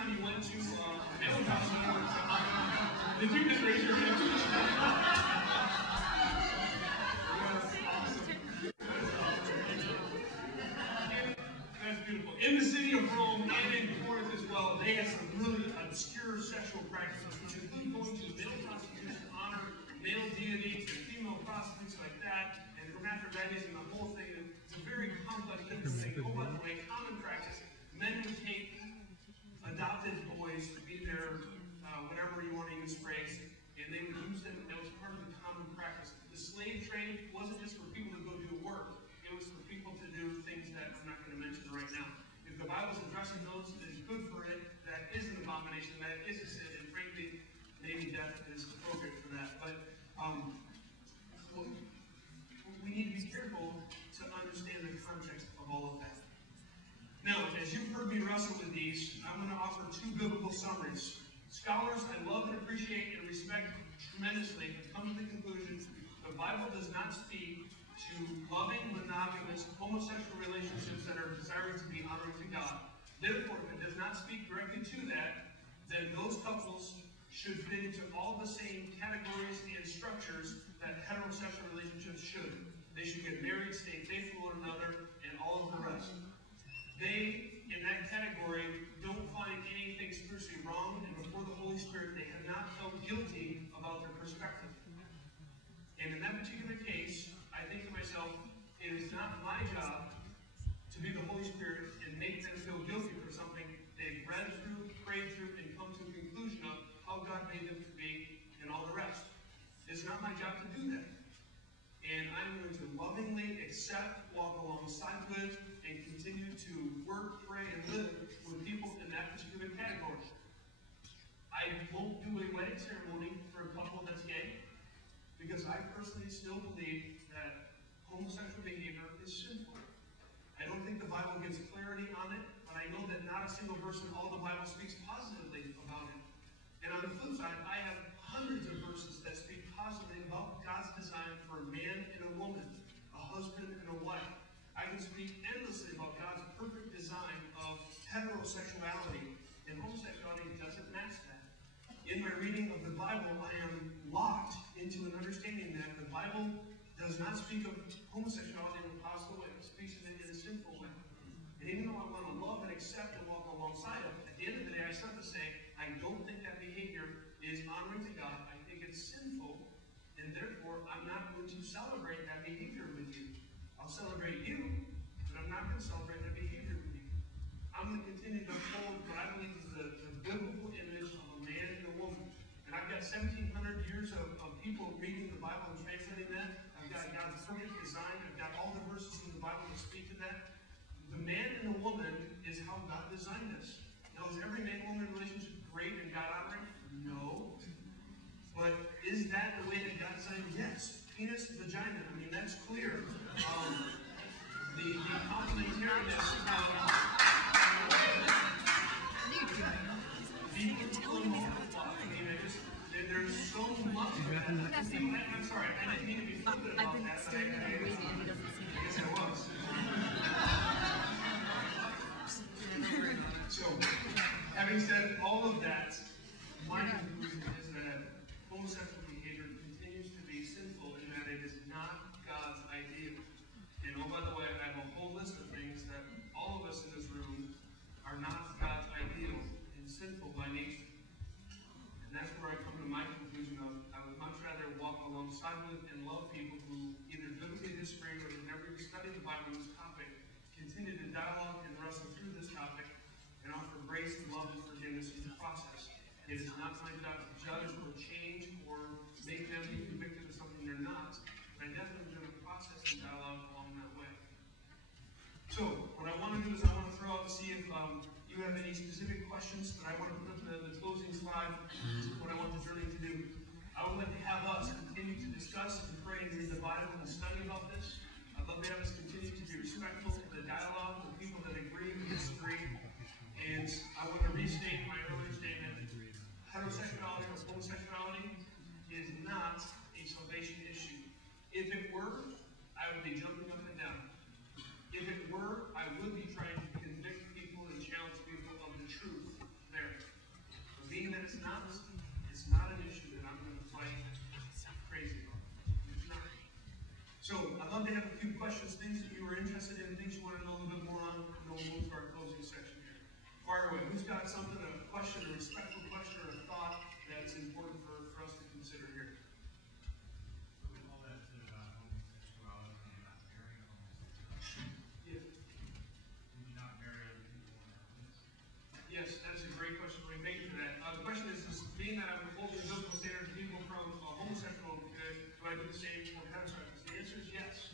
time you went to male counseling, did you just raise your hand? That's beautiful. In the city of Rome and in Corinth as well, they had some really obscure sexual practices, which include going to male prostitutes to honor male deities and female prostitutes like that, and hermaphroditism and the whole thing. It's a very complex different thing. Oh, by the way, common practice, men would take adopted boys to be their, whatever you want to use phrase, and they would use them. That was part of the common practice. The slave trade wasn't just for people to go do work. It was for people to do things that I'm not going to mention right now. If the Bible's addressing those that is good for it, that is an abomination, that is a sin, and frankly, maybe death is appropriate for that. But we need to be careful to understand the context of all of that. Now, as you've heard me wrestle with these, I'm going to offer two biblical summaries. Scholars I love and appreciate and respect tremendously have come to the conclusion the Bible does not speak to loving, monogamous, homosexual relationships that are desiring to be honoring to God. Therefore, if it does not speak directly to that, then those couples should fit into all the same categories and structures that heterosexual relationships should. They should get married, stay faithful to one another, and all of the rest. They, in that category, don't find anything spiritually wrong, and before the Holy Spirit, they have not felt guilty about their perspective. And in that particular case, I think to myself, it is not my job to be the Holy Spirit and make them feel guilty for something they've read through, prayed through, and come to a conclusion of how God made them to be and all the rest. It's not my job to do that. And I'm going to lovingly accept, walk alongside with, and continue to work, pray, and live with people in that particular category. I won't do a wedding ceremony for a couple that's gay, because I personally still believe that homosexual behavior is sinful. I don't think the Bible gives clarity on it, but I know that not a single verse in all the Bible speaks positively about it. And on the flip side, I have hundreds of verses that speak positively about God's design for a man and a woman, a husband and a wife. I can speak endlessly about God's perfect design of heterosexuality, and homosexuality doesn't match that. In my reading of the Bible, I am locked into an understanding that the Bible does not speak of homosexuality in a positive way. It speaks of it in a sinful way. And even though I want to love and accept and walk alongside of it, at the end of the day, I still have to say, I don't think that behavior is honoring to God. I think it's sinful, and therefore, I'm not going to celebrate that behavior with you. I'll celebrate you, but I'm not going to celebrate that behavior with you. I'm going to continue to uphold what I believe is the biblical image of a man and a woman. And I've got 1,700 years of people reading the Bible and translating that. I've got God's perfect design. I've got all the verses in the Bible that speak to that. The man and the woman is how God designed us. Now, is every man-woman relationship great and God-honoring? No. But is that the way that God designed it? Yes. Penis, vagina. I mean, that's clear. The complementarianess there's so much of that. I'm sorry, I didn't mean to be flippant about that, but I guess I was. So, having said all of that, my conclusion is that homosexual behavior continues to be sinful in that it is not God's ideal. And oh, by the way, I have a whole list of things that all of us in this room are not God's ideal and sinful by nature. And that's where I come to my conclusion of I would much rather walk alongside with and love people who either biblically disagree or have never even studied the Bible on this topic, continue to dialogue and wrestle through this topic, and offer grace and love and forgiveness in the process. It is not my job to judge or change or make them be convicted of something they're not, but I definitely am going to process and dialogue along that way. So, what I want to do is I want to throw out to see if you have any specific questions that I want to put in the closing slide, what I want the journey to do. I would like to have us continue to discuss and pray and read the Bible and study about this. I'd love to have us continue to be respectful of the dialogue with people that agree and disagree. And I want to restate my earlier statement. Heterosexuality or homosexuality is not a salvation issue. If it were, I would be jumping up and down. If it were, I would be trying to convict people and challenge people of the truth there. you are interested in, things you want to know a little bit more on, and then we'll move to our closing section here. Fire away. Who's got something, a question, a respectful question, or a thought that's important for us to consider here? With all that said about homosexuality and not marrying homosexuality, Yeah. would you not marry other people in that list? Yes, that's a great question. Let me thank you for that. The question is being that I'm holding the biblical standard of people from homosexual, do I do the same for heterosexual? The answer is yes.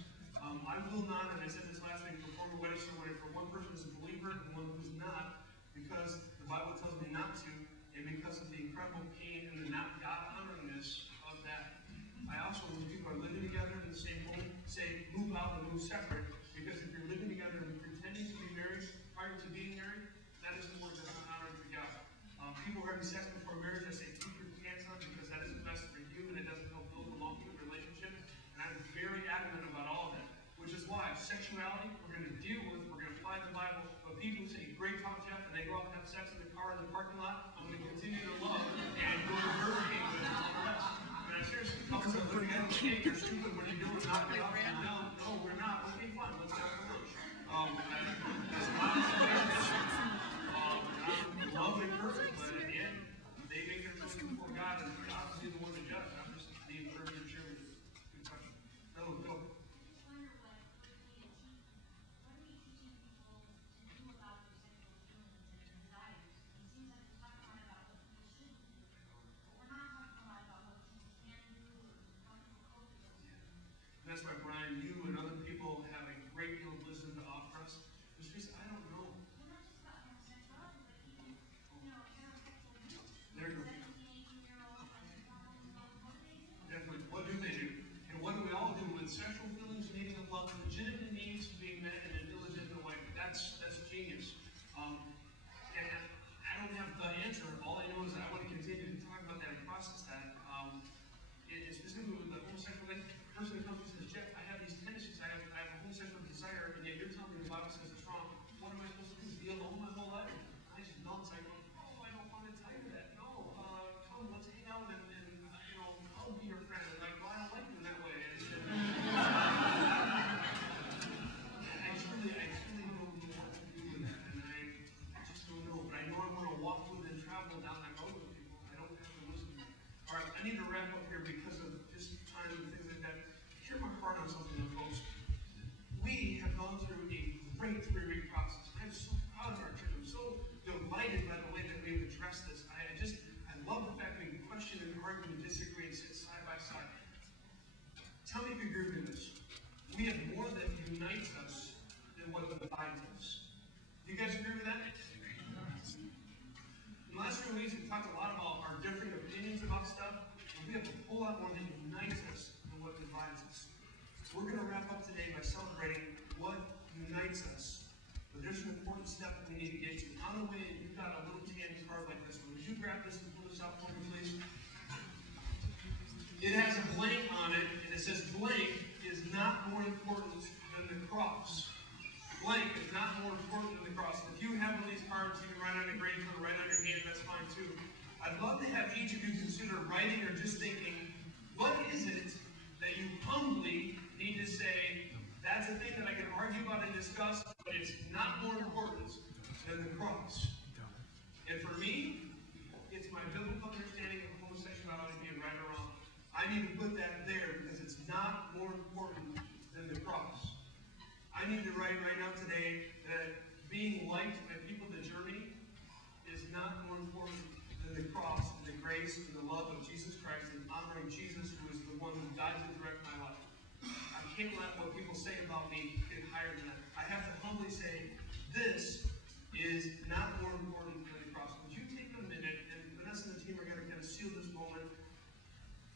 I will not, and I said this last week, perform a wedding ceremony for one person who's a believer and one who's not, because the Bible tells me not to, and because of the incredible pain and the not God-honoringness of that. I also, when people are living together in the same home, say move out and move separate, because if you're living together and pretending to be married prior to being married, that is more than honoring to God. People who are having sex before marriage, I say keep your pants on, because that isn't best for you and it doesn't help build a long-term relationship. And I'm very adamant about all of that, which is why sexuality we're going to deal with, we're going to apply the Bible. But people who say great talk, Jeff, and they go out and have sex in the car in the parking lot, I'm going to continue to love and go to Burger King with and all the rest. I mean, seriously, couples are looking at me, hey, you're stupid, what are you doing? Knock it off. No, we're not. Okay, fine, let's go for lunch. That's not love and perfect, but at the end, they make their choice before God, and God will be the one to judge. I'm just the encourager and cheerleader. Good question. No, go. And that's why, Brian, you and other people have a great deal of wisdom to offer us. It's just, I don't know. There you go. Definitely. What do they do? And what do we all do with sexual feelings, needing of love, legitimate needs being met in an illegitimate way? That's genius. And I don't have the answer. All I know is that I want to continue to talk about that and process that. Specifically with the homosexual thing, the person who comes and says, Jeff, I have these tendencies, I have a homosexual desire, and yet you're telling me the Bible says it's wrong. What am I supposed to do? Be alone my whole life? I just don't say, oh, I don't want to tell you that. No, come, let's hang out and I'll be your friend. And like, well, I don't like you that way. I truly don't know what to do with that, and I just don't know. But I know I want to walk with and travel down that road with people. I don't have the wisdom. All right, I need to wrap up here because of just time and things like that. Hear my heart on something, folks. We have gone through a great 3-week process. I'm so proud of our church. I'm so delighted by the way that we've addressed this. I love the fact that we can question and argue and disagree and sit side by side. Tell me if you agree with this. We have more that unites us than what divides us. Do you guys agree with that? In the last 3 weeks, we talked a lot about our differing opinions about stuff, and we have a whole lot more that unites us than what divides us. We're going to wrap up today by celebrating what unites us. But there's an important step that we need to get to. On the way, you've got a little tan card like this one. Would you grab this and pull this out for me, please? It has a blank on it, and it says blank is not more important than the cross. Blank is not more important than the cross. If you have one of these cards, you can write on a grade code, write on your hand, that's fine too. I'd love to have each of you consider writing or just thinking, what is it that you humbly need to say, that's a thing that I can argue about and discuss, but it's not more important than the cross. And for me, it's my biblical understanding of homosexuality being right or wrong. I need to put that there because it's not more important than the cross. I need to write right now today that being liked by people the journey is not more important than the cross and the grace and the love of Jesus Christ and honoring Jesus, who is the one who died to direct my life. I can't let what people say about me get higher than that. I have to humbly say, this is not more important than the cross. Would you take a minute, and Vanessa and the team are going to kind of seal this moment.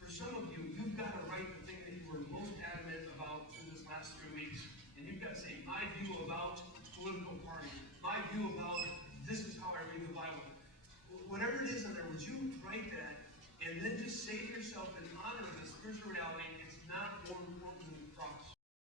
For some of you, you've got to write the thing that you were most adamant about through this last 3 weeks. And you've got to say, my view about political party, my view about